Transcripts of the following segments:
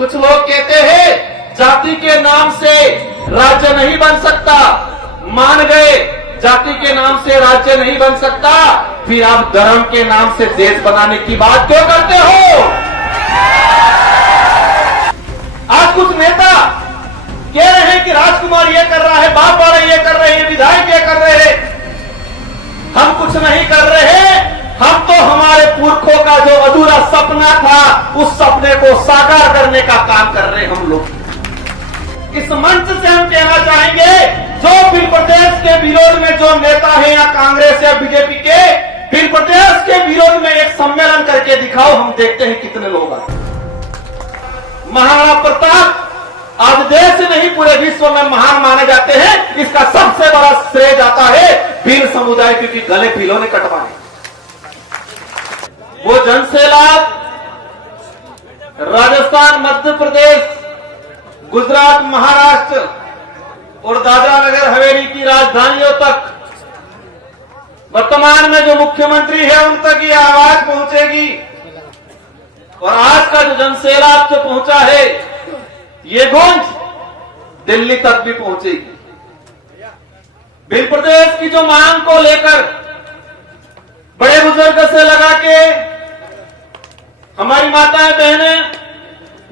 कुछ लोग कहते हैं जाति के नाम से राज्य नहीं बन सकता। मान गए जाति के नाम से राज्य नहीं बन सकता, फिर आप धर्म के नाम से देश बनाने की बात क्यों करते हो? आज कुछ नेता कह रहे हैं कि राजकुमार ये कर रहा है, बाप वाले ये कर रहे हैं, विधायक ये कर रहे हैं। हम कुछ नहीं कर रहे, हम तो हमारे पुरखों का जो अधूरा सपना था उस सपने को साकार करने का काम कर रहे हैं हम लोग। इस मंच से हम कहना चाहेंगे, जो बिल प्रदेश के विरोध में जो नेता है या कांग्रेस या बीजेपी के, बिल प्रदेश के विरोध में एक सम्मेलन करके दिखाओ, हम देखते हैं कितने लोग आए। महाराणा प्रताप आज देश नहीं पूरे विश्व में महान माने जाते हैं। इसका सबसे बड़ा श्रेय जाता है भील समुदाय, क्योंकि गले भीलों ने कटवाए। वो जनसैलाब राजस्थान, मध्य प्रदेश, गुजरात, महाराष्ट्र और दादरा नगर हवेली की राजधानियों तक, वर्तमान में जो मुख्यमंत्री है उन तक ये आवाज पहुंचेगी। और आज का जो जनसैलाब जो पहुंचा है, ये गूंज दिल्ली तक भी पहुंचेगी। बिल प्रदेश की जो मांग को लेकर बड़े बुजुर्ग से लगा के हमारी माताएं बहनें,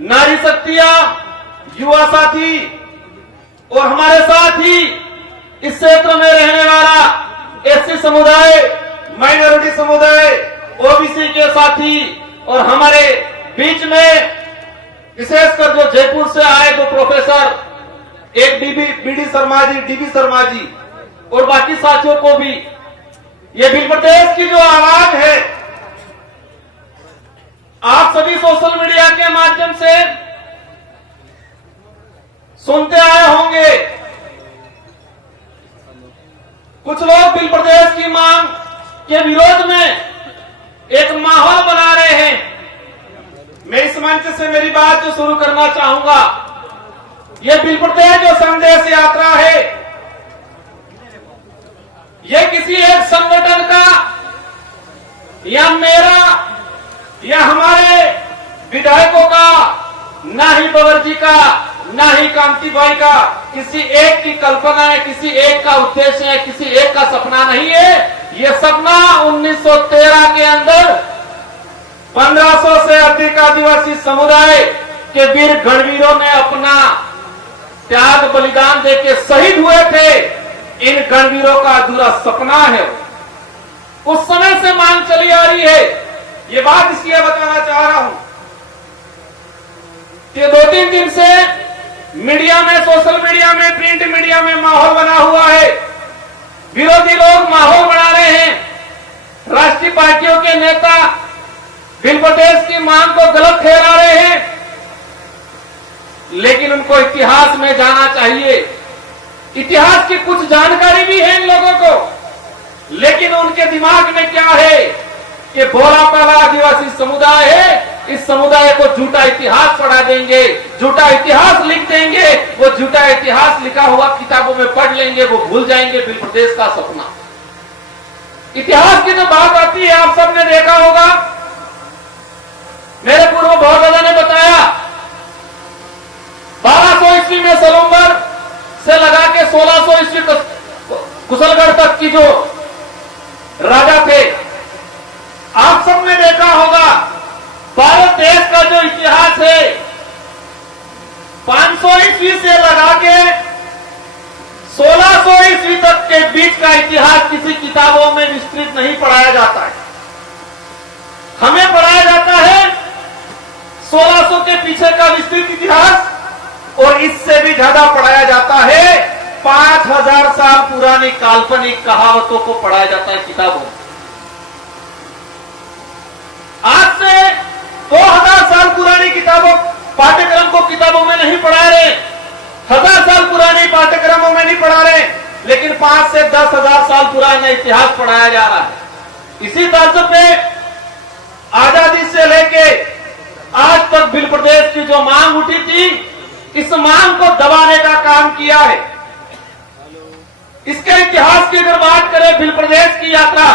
नारी शक्तियां, युवा साथी और हमारे साथ ही इस क्षेत्र में रहने वाला एससी समुदाय, माइनॉरिटी समुदाय, ओबीसी के साथी और हमारे बीच में विशेषकर जो जयपुर से आए दो प्रोफेसर, एक बीडी शर्मा जी, डीबी शर्मा जी और बाकी साथियों को भी, ये बिल प्रदेश की जो आवाज है, आप सभी सोशल मीडिया के माध्यम से सुनते आए होंगे। कुछ लोग बिल प्रदेश की मांग के विरोध में एक माहौल बना रहे हैं। मैं इस मंच से मेरी बात जो शुरू करना चाहूंगा, यह बिल प्रदेश जो संदेश यात्रा है, यह किसी एक संगठन का या मेरा या हमारे विधायकों का, ना ही बबर जी का, ना ही कांति भाई का, किसी एक की कल्पना है, किसी एक का उद्देश्य है, किसी एक का सपना नहीं है। यह सपना 1913 के अंदर 1500 से अधिक आदिवासी समुदाय के वीर गणवीरों ने अपना त्याग बलिदान देके शहीद हुए थे। इन गणवीरों का अधूरा सपना है। उस समय से मांग चली आ रही है। ये बात इसलिए बताना चाह रहा हूं कि 2-3 दिन से मीडिया में, सोशल मीडिया में, प्रिंट मीडिया में माहौल बना हुआ है। विरोधी लोग माहौल बना रहे हैं। राष्ट्रीय पार्टियों के नेता बिल प्रदेश की मांग को गलत ठहरा रहे हैं, लेकिन उनको इतिहास में जाना चाहिए। इतिहास की कुछ जानकारी भी है इन लोगों को, लेकिन उनके दिमाग में क्या है कि भोला पाला आदिवासी समुदाय है, इस समुदाय को झूठा इतिहास पढ़ा देंगे, झूठा इतिहास लिख देंगे। वो झूठा इतिहास लिखा हुआ किताबों में पढ़ लेंगे, वो भूल जाएंगे बिल प्रदेश का सपना। इतिहास की जो बात आती है, आप सबने देखा होगा, मेरे पूर्व बहुत ने बताया, 1200 ईस्वी में सलूंबर से लगा के 1600 ईस्वी कुशलगढ़ तक की जो राजा थे, आप सबने देखा होगा। भारत देश का जो इतिहास है, 500 ईस्वी से लगा के 1600 ईस्वी तक के बीच का इतिहास किसी किताबों में विस्तृत नहीं पढ़ाया जाता है। हमें पढ़ाया जाता है 1600 के पीछे का विस्तृत इतिहास, और इससे भी ज्यादा पढ़ाया जाता है 5000 साल पुरानी काल्पनिक कहावतों को पढ़ाया जाता है किताबों में। आज से 2000 साल पुरानी किताबों पाठ्यक्रम को किताबों में नहीं पढ़ा रहे, 1000 साल पुरानी पाठ्यक्रमों में नहीं पढ़ा रहे, लेकिन 5 से 10,000 साल पुराना इतिहास पढ़ाया जा रहा है। इसी तर्ज पे आजादी से लेके आज तक बिल प्रदेश की जो मांग उठी थी, इस मांग को दबाने का काम किया है। इसके इतिहास की अगर बात करें, बिल प्रदेश की यात्रा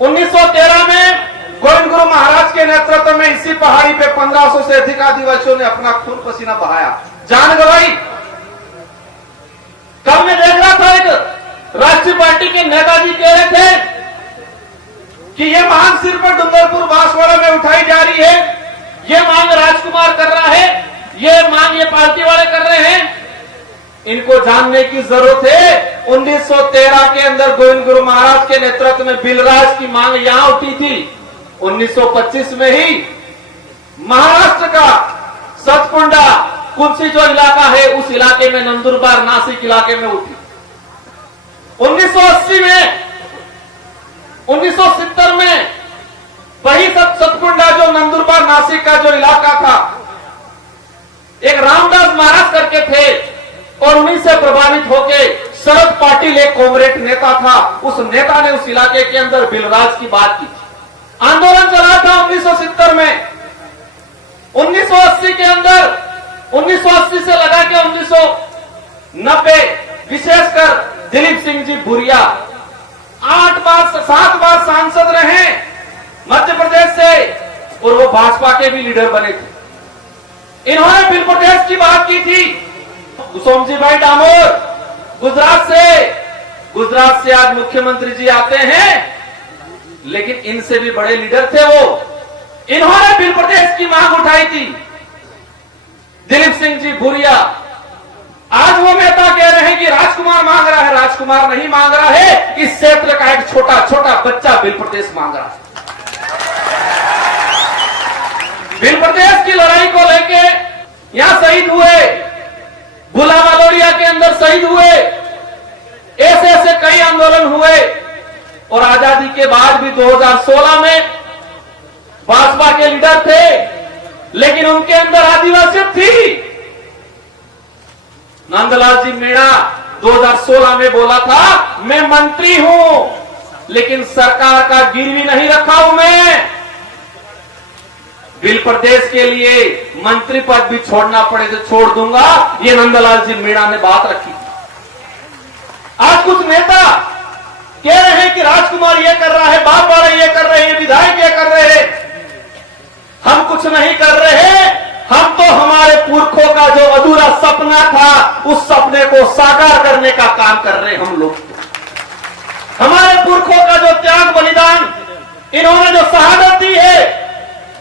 1913 में गोविंद गुरु महाराज के नेतृत्व में इसी पहाड़ी पे 1500 से अधिक आदिवासियों ने अपना खून पसीना बहाया, जान गंवाई। कल मैं देख रहा था, एक राष्ट्रीय पार्टी के नेताजी कह रहे थे कि ये मांग सिर पर डूंगरपुर बांसवाड़ा में उठाई जा रही है, ये मांग राजकुमार कर रहा है, ये मांग ये पार्टी वाले कर रहे हैं। इनको जानने की जरूरत है, 1913 के अंदर गोविंद गुरु महाराज के नेतृत्व में बिलराज की मांग यहां उठी थी। 1925 में ही महाराष्ट्र का सतकुंडा कुंसी जो इलाका है, उस इलाके में नंदुरबार नासिक इलाके में उठी। 1980 में 1970 में वही सतकुंडा जो नंदुरबार नासिक का जो इलाका था, एक रामदास महाराज करके थे और उन्हीं से प्रभावित होके शरद पाटिल एक कॉमरेड नेता था, उस नेता ने उस इलाके के अंदर बिलराज की बात की। आंदोलन चला था 1970 में। 1980 के अंदर 1980 से लगा के 1990 विशेषकर दिलीप सिंह जी भूरिया 7 बार सांसद रहे मध्य प्रदेश से, और वो भाजपा के भी लीडर बने थे। इन्होंने बिल प्रदेश की बात की थी। सोमजी भाई डामोर गुजरात से आज मुख्यमंत्री जी आते हैं, लेकिन इनसे भी बड़े लीडर थे वो। इन्होंने बिल प्रदेश की मांग उठाई थी। दिलीप सिंह जी भूरिया, आज वो नेता कह रहे हैं कि राजकुमार मांग रहा है, राजकुमार नहीं मांग रहा है, इस क्षेत्र का एक छोटा छोटा बच्चा बिल प्रदेश मांग रहा है। बिल प्रदेश की लड़ाई को लेके यहां शहीद हुए, भुला बालोरिया के अंदर शहीद हुए, ऐसे ऐसे कई आंदोलन हुए। और आजादी के बाद भी 2016 में भाजपा के लीडर थे, लेकिन उनके अंदर आदिवासियत थी। नंदलाल जी मीणा 2016 में बोला था, मैं मंत्री हूं लेकिन सरकार का गिरवी नहीं रखा हूं मैं, बिल प्रदेश के लिए मंत्री पद भी छोड़ना पड़े तो छोड़ दूंगा, ये नंदलाल जी मीणा ने बात रखी। आज कुछ नेता कह रहे हैं कि राजकुमार ये कर रहा है, बाप वाला ये कर रहे हैं, विधायक ये कर रहे हैं। हम कुछ नहीं कर रहे, हम तो हमारे पुरखों का जो अधूरा सपना था, उस सपने को साकार करने का काम कर रहे हैं हम लोग। हमारे पुरखों का जो त्याग बलिदान, इन्होंने जो शहादत दी है,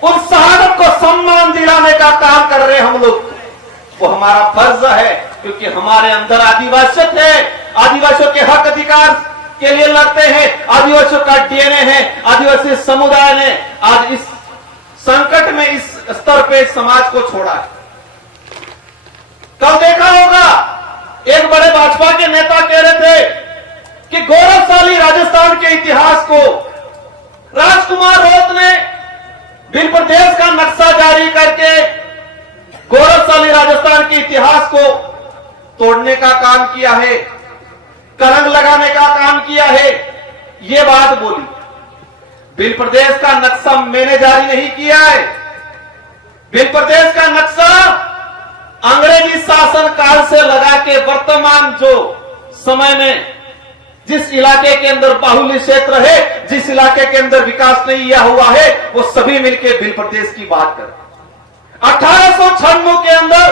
उस शहादत को सम्मान दिलाने का काम कर रहे हैं हम लोग। वो हमारा फर्ज है, क्योंकि हमारे अंदर आदिवासियत है, आदिवासियों के हक अधिकार के लिए लड़ते हैं, आदिवासियों का डीएनए है। आदिवासी समुदाय ने आज इस संकट में इस स्तर पे समाज को छोड़ा है। कल देखा होगा, एक बड़े भाजपा के नेता कह रहे थे कि गौरवशाली राजस्थान के इतिहास को राजकुमार रोत ने बिल प्रदेश का नक्शा जारी करके गौरवशाली राजस्थान के इतिहास को तोड़ने का काम किया है, कलंक लगाने का काम किया है, ये बात बोली। बिल प्रदेश का नक्शा मैंने जारी नहीं किया है। बिल प्रदेश का नक्शा अंग्रेजी शासन काल से लगा के वर्तमान जो समय में जिस इलाके के अंदर बाहुल्य क्षेत्र है, जिस इलाके के अंदर विकास नहीं हुआ है, वो सभी मिलकर बिल प्रदेश की बात कर। 1896 के अंदर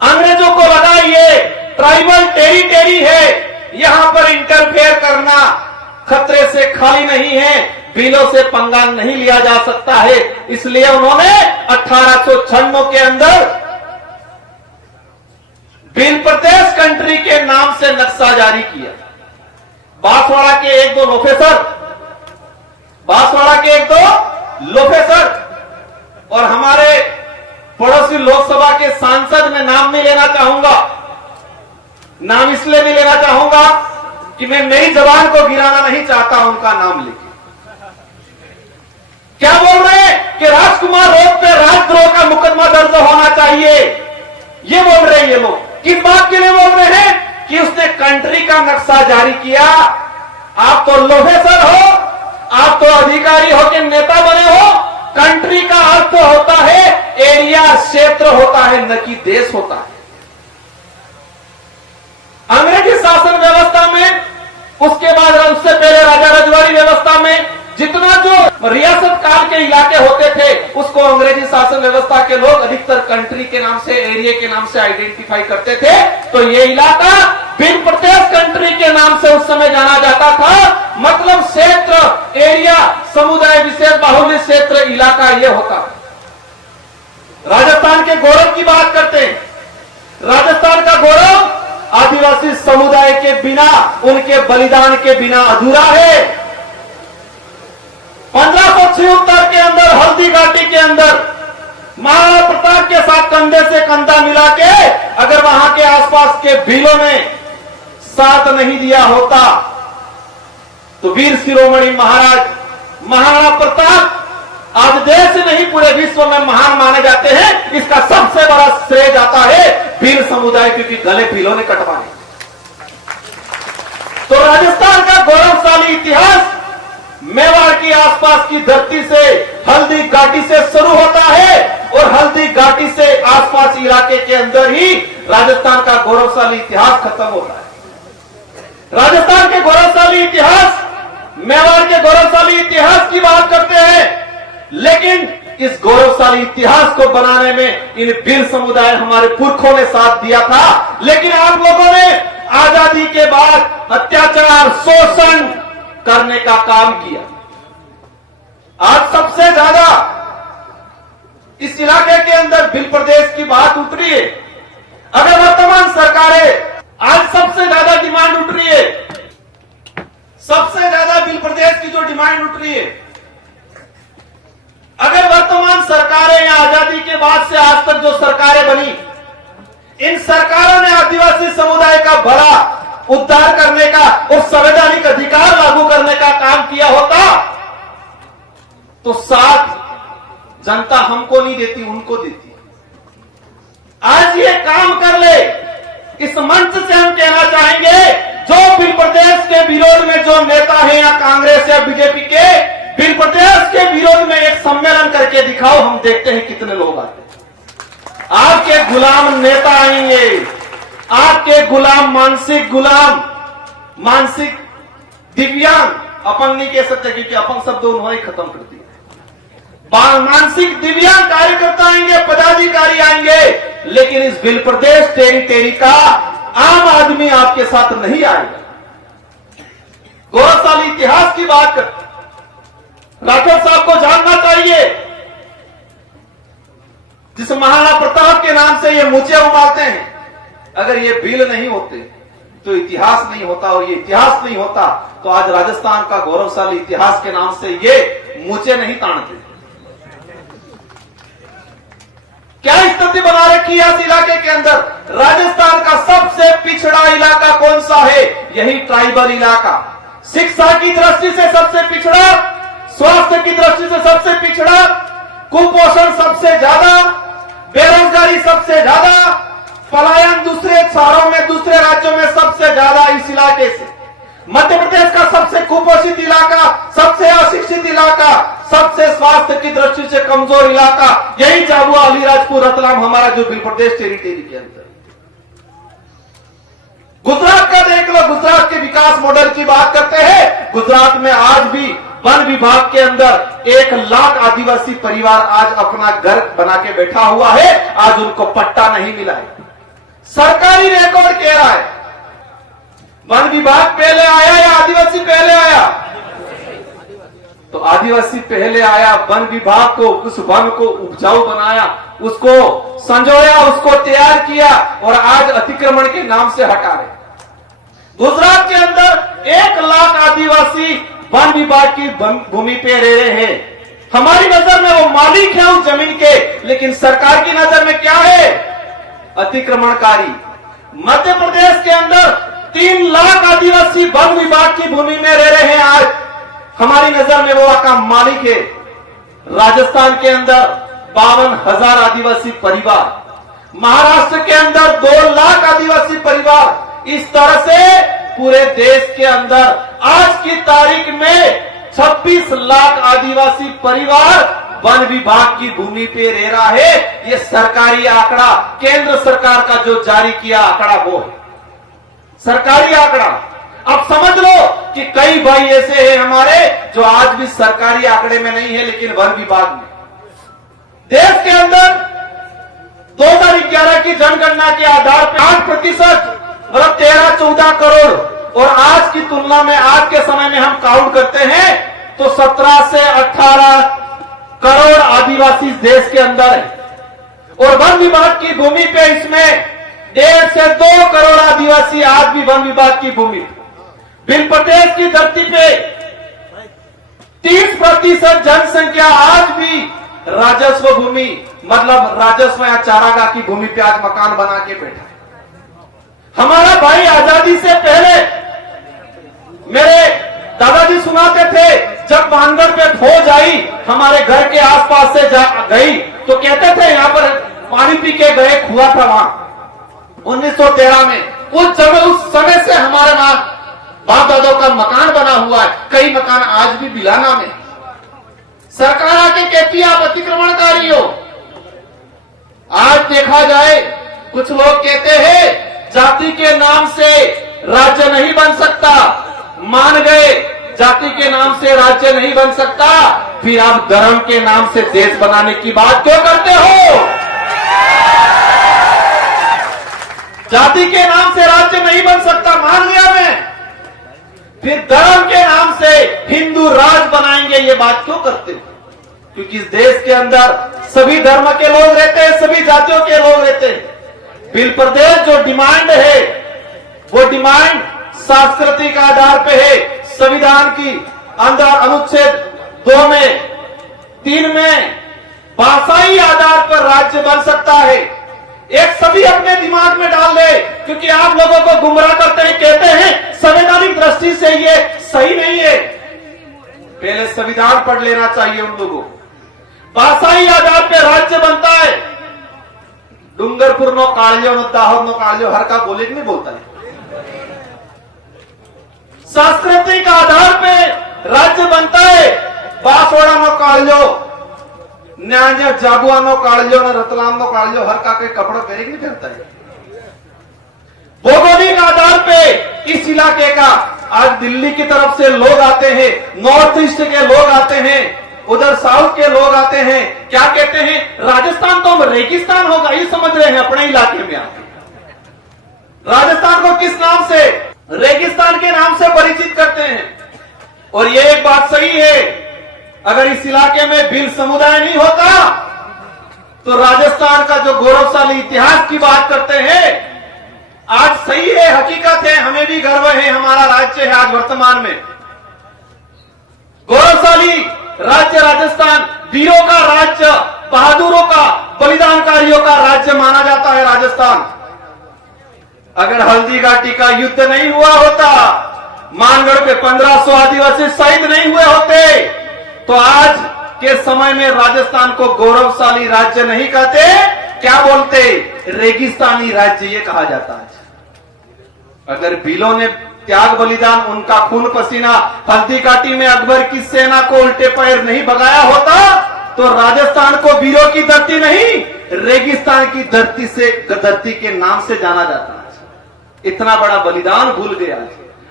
अंग्रेजों को लगा ये ट्राइबल टेरिटरी है, यहां पर इंटरफेयर करना खतरे से खाली नहीं है, बिलों से पंगा नहीं लिया जा सकता है। इसलिए उन्होंने 1896 के अंदर बिल प्रदेश कंट्री के नाम से नक्शा जारी किया। बांसवाड़ा के एक दो लोफेसर और हमारे पड़ोसी लोकसभा के सांसद, में नाम नहीं लेना चाहूंगा, नाम इसलिए नहीं लेना चाहूंगा कि मैं मेरी जबान को गिराना नहीं चाहता उनका नाम लेके। क्या बोल रहे हैं कि राजकुमार रोड पे राजद्रोह का मुकदमा दर्ज होना चाहिए, ये बोल रहे हैं ये लोग। किस बात के लिए बोल रहे हैं? कि उसने कंट्री का नक्शा जारी किया। आप तो लोफेसर हो, आप तो अधिकारी हो कि नेता बने हो। कंट्री का अर्थ होता है एरिया, क्षेत्र होता है, न कि देश होता है। अंग्रेजी शासन व्यवस्था में, उसके बाद उससे पहले राजा रजवाड़ी व्यवस्था में जितना जो रियासत काल के इलाके होते थे उसको अंग्रेजी शासन व्यवस्था के लोग अधिकतर कंट्री के नाम से, एरिया के नाम से आइडेंटिफाई करते थे। तो ये इलाका बिन प्रदेश कंट्री के नाम से उस समय जाना जाता था। मतलब क्षेत्र, एरिया, समुदाय विशेष बाहुल्य क्षेत्र, इलाका ये होता। राजस्थान के गौरव की बात करते हैं। राजस्थान का गौरव आदिवासी समुदाय के बिना, उनके बलिदान के बिना अधूरा है। 1576 के अंदर हल्दी घाटी के अंदर महाराणा प्रताप के साथ कंधे से कंधा मिला के अगर वहां के आसपास के भीलों ने साथ नहीं दिया होता तो वीर शिरोमणि महाराज महाराणा प्रताप आज देश नहीं पूरे विश्व में महान माने जाते हैं। इसका सबसे बड़ा श्रेय जाता है भील समुदाय, क्योंकि गले भीलों ने कटवाए। तो राजस्थान का गौरवशाली इतिहास मेवाड़ की आसपास की धरती से, हल्दी घाटी से शुरू होता है और हल्दी घाटी से आसपास इलाके के अंदर ही राजस्थान का गौरवशाली इतिहास खत्म होता है। राजस्थान के गौरवशाली इतिहास, मेवाड़ के गौरवशाली इतिहास की बात करते हैं, लेकिन इस गौरवशाली इतिहास को बनाने में इन भील समुदाय, हमारे पुरखों ने साथ दिया था। लेकिन आप लोगों ने आजादी के बाद अत्याचार, शोषण करने का काम किया। आज सबसे ज्यादा इस इलाके के अंदर भील प्रदेश की बात उठ रही है। अगर वर्तमान सरकारें, आज सबसे ज्यादा डिमांड उठ रही है, सबसे ज्यादा भील प्रदेश की जो डिमांड उठ रही है, अगर वर्तमान सरकारें या आजादी के बाद से आज तक जो सरकारें बनी, इन सरकारों ने आदिवासी समुदाय का भला, उद्धार करने का और संवैधानिक अधिकार लागू करने का काम किया होता तो साथ जनता हमको नहीं देती, उनको देती। आज ये काम कर ले, इस मंच से हम कहना चाहेंगे, जो भील प्रदेश के विरोध में जो नेता हैं या कांग्रेस या बीजेपी के, भील प्रदेश के विरोध में एक सम्मेलन करके दिखाओ, हम देखते हैं कितने लोग आते हैं। आपके गुलाम नेता आएंगे, आपके गुलाम, मानसिक दिव्यांग, अपंग नहीं कह सकते क्योंकि अपंग शब्द उन्होंने खत्म कर दिया। मानसिक दिव्यांग कार्यकर्ता आएंगे, पदाधिकारी आएंगे, लेकिन इस भील प्रदेश टेरिटरी का आम आदमी आपके साथ नहीं आएगा। गौरवशाली इतिहास की बात करते, राठौर साहब को जानना चाहिए, जिस महाराणा प्रताप के नाम से ये मूछें उमालते हैं, अगर ये भील नहीं होते तो इतिहास नहीं होता, और ये इतिहास नहीं होता तो आज राजस्थान का गौरवशाली इतिहास के नाम से ये मूछें नहीं तानते। क्या स्थिति बना रखी है इस इलाके के अंदर? राजस्थान का सबसे पिछड़ा इलाका कौन सा है? यही ट्राइबल इलाका। शिक्षा की दृष्टि से सबसे पिछड़ा, स्वास्थ्य की दृष्टि से सबसे पिछड़ा, कुपोषण सबसे ज्यादा, बेरोजगारी सबसे ज्यादा, पलायन दूसरे शहरों में, दूसरे राज्यों में सबसे ज्यादा इस इलाके से। मध्य प्रदेश का सबसे कुपोषित इलाका, सबसे अशिक्षित इलाका, सबसे स्वास्थ्य की दृष्टि से कमजोर इलाका, यही झाबुआ, अलीराजपुर, रतलाम हमारा जो भील प्रदेश टेरिटरी के अंदर। गुजरात का देख लो, गुजरात के विकास मॉडल की बात करते हैं। गुजरात में आज भी वन विभाग के अंदर 1 लाख आदिवासी परिवार आज अपना घर बना के बैठा हुआ है, आज उनको पट्टा नहीं मिला है। सरकारी रिकॉर्ड कह रहा है, वन विभाग पहले आया या आदिवासी पहले आया? तो आदिवासी पहले आया, वन विभाग को, उस वन को उपजाऊ बनाया, उसको संजोया, उसको तैयार किया और आज अतिक्रमण के नाम से हटा रहे। गुजरात के अंदर 1 लाख आदिवासी वन विभाग की भूमि पे रह रहे हैं। हमारी नजर में वो मालिक है उस जमीन के, लेकिन सरकार की नजर में क्या है? अतिक्रमणकारी। मध्य प्रदेश के अंदर 3 लाख आदिवासी वन विभाग की भूमि में रह रहे हैं, आज हमारी नजर में वो का मालिक है। राजस्थान के अंदर 52,000 आदिवासी परिवार, महाराष्ट्र के अंदर 2 लाख आदिवासी परिवार। इस तरह से पूरे देश के अंदर आज की तारीख में 26 लाख आदिवासी परिवार वन विभाग की भूमि पे रह रहा है। ये सरकारी आंकड़ा, केंद्र सरकार का जो जारी किया आंकड़ा वो है, सरकारी आंकड़ा। अब समझ लो कि कई भाई ऐसे हैं हमारे जो आज भी सरकारी आंकड़े में नहीं है, लेकिन वन विभाग में। देश के अंदर 2011 की जनगणना के आधार पर 8% मतलब 13-14 करोड़, और आज की तुलना में आज के समय में हम काउंट करते हैं तो 17 से 18 करोड़ आदिवासी देश के अंदर है। और वन विभाग की भूमि पे इसमें 1.5 से 2 करोड़ आदिवासी आज भी वन विभाग की भूमि, बिन प्रदेश की धरती पे 30% जनसंख्या आज भी राजस्व भूमि मतलब राजस्व या चारागाह की भूमि पे आज मकान बना के बैठा है। हमारा भाई आजादी से पहले मेरे दादाजी सुनाते थे, जब भानगढ़ पे फौज आई हमारे घर के आसपास से गई तो कहते थे यहां पर पानी पी के गए, हुआ था वहां 1913 में। उस समय से हमारे वहां बाप दादों का मकान बना हुआ है, कई मकान आज भी बिलाना में। सरकार आके कहती है आप अतिक्रमणकारी हो। आज देखा जाए कुछ लोग कहते हैं जाति के नाम से राज्य नहीं बन सकता, मान गए जाति के नाम से राज्य नहीं बन सकता, फिर आप धर्म के नाम से देश बनाने की बात क्यों करते हो? जाति के नाम से राज्य नहीं बन सकता, मान लिया मैं, फिर धर्म के नाम से हिंदू राज बनाएंगे, ये बात क्यों करते हो? क्योंकि इस देश के अंदर सभी धर्म के लोग रहते हैं, सभी जातियों के लोग रहते हैं। बिल प्रदेश जो डिमांड है वो डिमांड सांस्कृतिक आधार पे है। संविधान की अंदर अनुच्छेद 2 में 3 में भाषाई आधार पर राज्य बन सकता है। एक सभी अपने दिमाग में डाल ले, क्योंकि आप लोगों को गुमराह करते हैं, कहते हैं संवैधानिक दृष्टि से ये सही नहीं है। पहले संविधान पढ़ लेना चाहिए उन लोगों। भाषाई आधार पर राज्य बनता है। डूंगरपुर नो कालियो नो दाहोद नो कालियो हर का बोले नहीं बोलता है। सांस्कृतिक आधार पे राज्य बनता है। बांसवाड़ा नो कालियो, न्याय जागुआ नो कालियो न रतलाम नो कालियो हर का के कपड़ा पहने नहीं पहनता है। भौगोलिक आधार पे इस इलाके का आज दिल्ली की तरफ से लोग आते हैं, नॉर्थ ईस्ट के लोग आते हैं, उधर साउथ के लोग आते हैं। क्या कहते हैं? राजस्थान तो रेगिस्तान होगा, ये समझ रहे हैं अपने इलाके में आके। राजस्थान को किस नाम से? रेगिस्तान के नाम से परिचित करते हैं। और ये एक बात सही है, अगर इस इलाके में भील समुदाय नहीं होता तो राजस्थान का जो गौरवशाली इतिहास की बात करते हैं आज सही है, हकीकत है, हमें भी गर्व है, हमारा राज्य है आज वर्तमान में गौरवशाली राज्य राजस्थान, वीरों का राज्य, बहादुरों का, बलिदानकारियों का राज्य माना जाता है राजस्थान। अगर हल्दी घाटी का युद्ध नहीं हुआ होता, मानगढ़ पे 1500 आदिवासी शहीद नहीं हुए होते, तो आज के समय में राजस्थान को गौरवशाली राज्य नहीं कहते, क्या बोलते? रेगिस्तानी राज्य ये कहा जाता है। अगर भीलों ने त्याग बलिदान, उनका खून पसीना हल्दी घाटी में अकबर की सेना को उल्टे पैर नहीं भगाया होता तो राजस्थान को वीरों की धरती नहीं, रेगिस्तान की धरती के नाम से जाना जाता है। इतना बड़ा बलिदान भूल गया।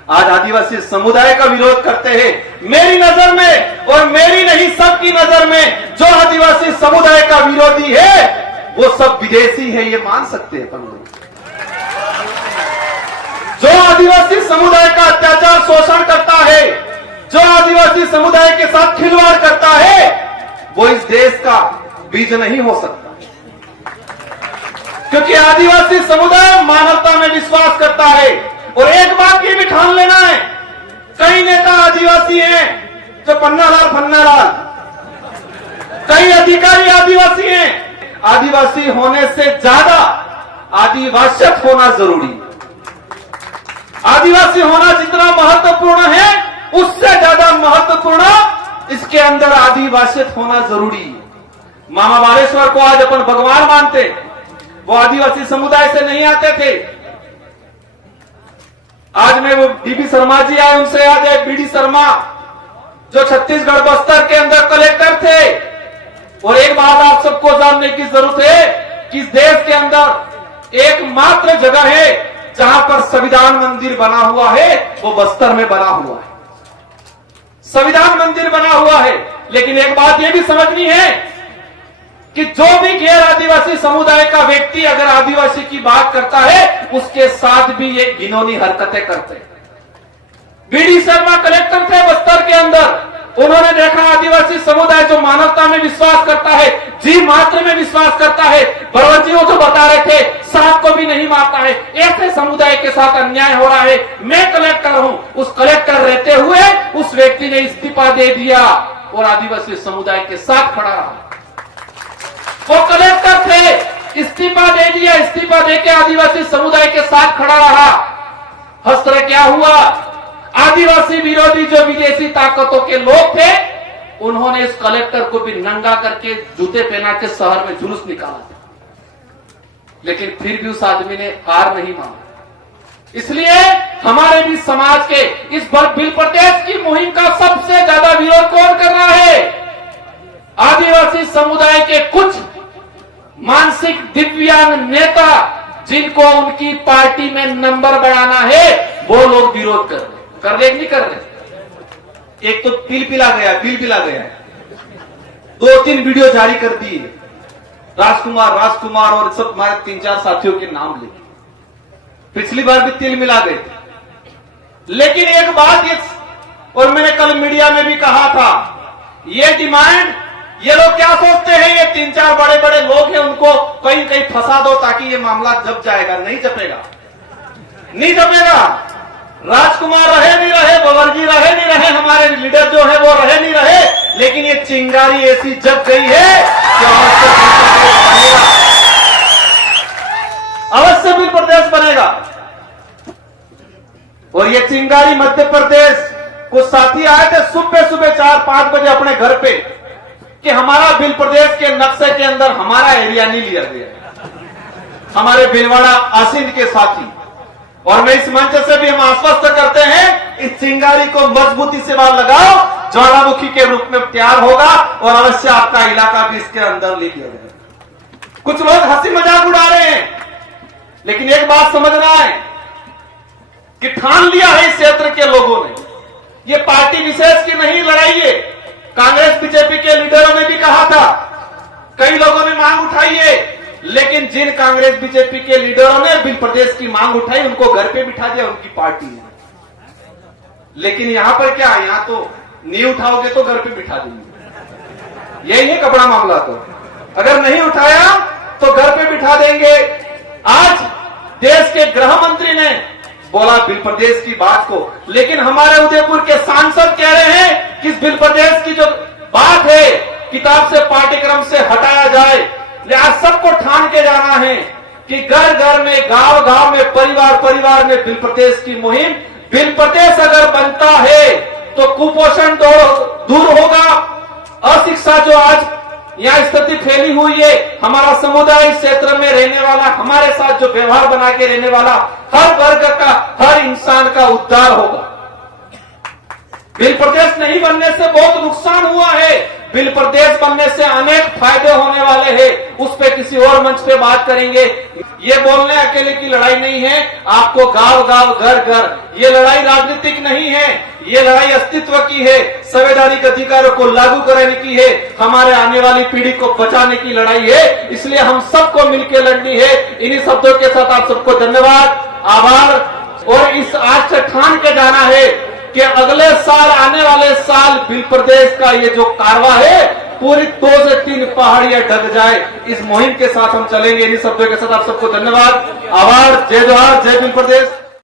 आज आदिवासी समुदाय का विरोध करते हैं। मेरी नजर में और मेरी नहीं सबकी नजर में जो आदिवासी समुदाय का विरोधी है वो सब विदेशी है, ये मान सकते हैं अपन लोग। जो आदिवासी समुदाय का अत्याचार शोषण करता है, जो आदिवासी समुदाय के साथ खिलवाड़ करता है, वो इस देश का बीज नहीं हो सकता। क्योंकि आदिवासी समुदाय मानवता में विश्वास करता है। और एक बात ये भी ठान लेना है, कई नेता आदिवासी हैं जो पन्नालाल फन्नालाल, कई अधिकारी आदिवासी हैं। आदिवासी होने से ज्यादा आदिवासियत होना जरूरी है। आदिवासी होना जितना महत्वपूर्ण है उससे ज्यादा महत्वपूर्ण इसके अंदर आदिवासियत होना जरूरी है। मामा बालेश्वर को आज अपन भगवान मानते, वो आदिवासी समुदाय से नहीं आते थे। आज में वो डीबी शर्मा जी आए, उनसे याद है बीडी शर्मा जो छत्तीसगढ़ बस्तर के अंदर कलेक्टर थे। और एक बात आप सबको जानने की जरूरत है कि इस देश के अंदर एकमात्र जगह है जहां पर संविधान मंदिर बना हुआ है वो बस्तर में बना हुआ है, संविधान मंदिर बना हुआ है। लेकिन एक बात यह भी समझनी है कि जो भी गैर आदिवासी समुदाय का व्यक्ति अगर आदिवासी की बात करता है उसके साथ भी ये घिनौनी हरकतें करते हैं। बीडी शर्मा कलेक्टर थे बस्तर के अंदर, उन्होंने देखा आदिवासी समुदाय जो मानवता में विश्वास करता है, जीव मात्र में विश्वास करता है, बड़वन जी वो जो बता रहे थे सांप को भी नहीं मारता है, ऐसे समुदाय के साथ अन्याय हो रहा है। मैं कलेक्टर हूं, उस कलेक्टर रहते हुए उस व्यक्ति ने इस्तीफा दे दिया और आदिवासी समुदाय के साथ खड़ा रहा। वो कलेक्टर थे, इस्तीफा दे दिया, इस्तीफा देके आदिवासी समुदाय के साथ खड़ा रहा। हस्त्र क्या हुआ? आदिवासी विरोधी जो विदेशी ताकतों के लोग थे उन्होंने इस कलेक्टर को भी नंगा करके जूते पहना के शहर में जुलूस निकाला, लेकिन फिर भी उस आदमी ने हार नहीं माना। इसलिए हमारे भी समाज के इस बिल प्रदेश की मुहिम का सबसे ज्यादा विरोध कौन कर रहा है? आदिवासी समुदाय के कुछ मानसिक दिव्यांग नेता जिनको उनकी पार्टी में नंबर बढ़ाना है वो लोग विरोध कर रहे हैं। कर रहे नहीं कर रहे? एक तो बिल पिला गया है, 2-3 वीडियो जारी कर दिए, राजकुमार और सब हमारे 3-4 साथियों के नाम लेके। पिछली बार भी तिल मिला गए थे। लेकिन एक बात ये, और मैंने कल मीडिया में भी कहा था, ये डिमांड ये लोग क्या सोचते हैं, ये 3-4 बड़े बड़े लोग हैं उनको कहीं फंसा दो ताकि ये मामला जप जाएगा। नहीं जपेगा। राजकुमार रहे नहीं रहे, बवर्जी रहे नहीं रहे, हमारे लीडर जो है वो रहे नहीं रहे, लेकिन ये चिंगारी ऐसी जग गई है कि अवश्य बिल प्रदेश बनेगा। और ये चिंगारी मध्य प्रदेश, कुछ साथी आए थे सुबह 4-5 बजे अपने घर पे कि हमारा बिल प्रदेश के नक्शे के अंदर हमारा एरिया नहीं लिया गया। हमारे भिलवाड़ा आसिंद के साथी, और मैं इस मंच से भी हम आश्वस्त करते हैं इस चिंगारी को मजबूती से बाहर लगाओ, ज्वालामुखी के रूप में तैयार होगा और अवश्य आपका इलाका भी इसके अंदर ले लिया जाएगा। कुछ लोग हंसी मजाक उड़ा रहे हैं, लेकिन एक बात समझना है कि ठान लिया है इस क्षेत्र के लोगों ने, ये पार्टी विशेष की नहीं लड़ाई है। कांग्रेस बीजेपी के लीडरों ने भी कहा था, कई लोगों ने मांग उठाई है, लेकिन जिन कांग्रेस बीजेपी के लीडरों ने बिल प्रदेश की मांग उठाई उनको घर पे बिठा दिया उनकी पार्टी ने। लेकिन यहां पर क्या, यहां तो नहीं उठाओगे तो घर पे बिठा देंगे, यही है कपड़ा मामला। तो अगर नहीं उठाया तो घर पे बिठा देंगे। आज देश के गृह मंत्री ने बोला बिल प्रदेश की बात को, लेकिन हमारे उदयपुर के सांसद कह रहे हैं कि इस बिल प्रदेश की जो बात है किताब से पाठ्यक्रम से हटाया जाए। आज सबको ठान के जाना है कि घर घर में, गांव गांव में, परिवार परिवार में बिल प्रदेश की मुहिम। बिल प्रदेश अगर बनता है तो कुपोषण दूर होगा, अशिक्षा जो आज यहाँ स्थिति फैली हुई है, हमारा समुदाय इस क्षेत्र में रहने वाला, हमारे साथ जो व्यवहार बना के रहने वाला हर वर्ग का, हर इंसान का उद्धार होगा। बिल प्रदेश नहीं बनने से बहुत नुकसान हुआ है, बिल प्रदेश बनने से अनेक फायदे होने वाले हैं, उस पे किसी और मंच पे बात करेंगे। ये बोलने अकेले की लड़ाई नहीं है, आपको गांव गांव, घर घर, ये लड़ाई राजनीतिक नहीं है, ये लड़ाई अस्तित्व की है, संवैधानिक अधिकारों को लागू कराने की है, हमारे आने वाली पीढ़ी को बचाने की लड़ाई है। इसलिए हम सबको मिलकर लड़नी है। इन्हीं शब्दों के साथ आप सबको धन्यवाद, आभार। और इस आज से ठान के जाना है कि अगले साल, आने वाले साल बिल प्रदेश का ये जो कारवा है पूरी 2 से 3 पहाड़ियां ढक जाए, इस मुहिम के साथ हम चलेंगे। इन्हीं शब्दों के साथ आप सबको धन्यवाद, आभार। जय जोहार, जय बिल प्रदेश।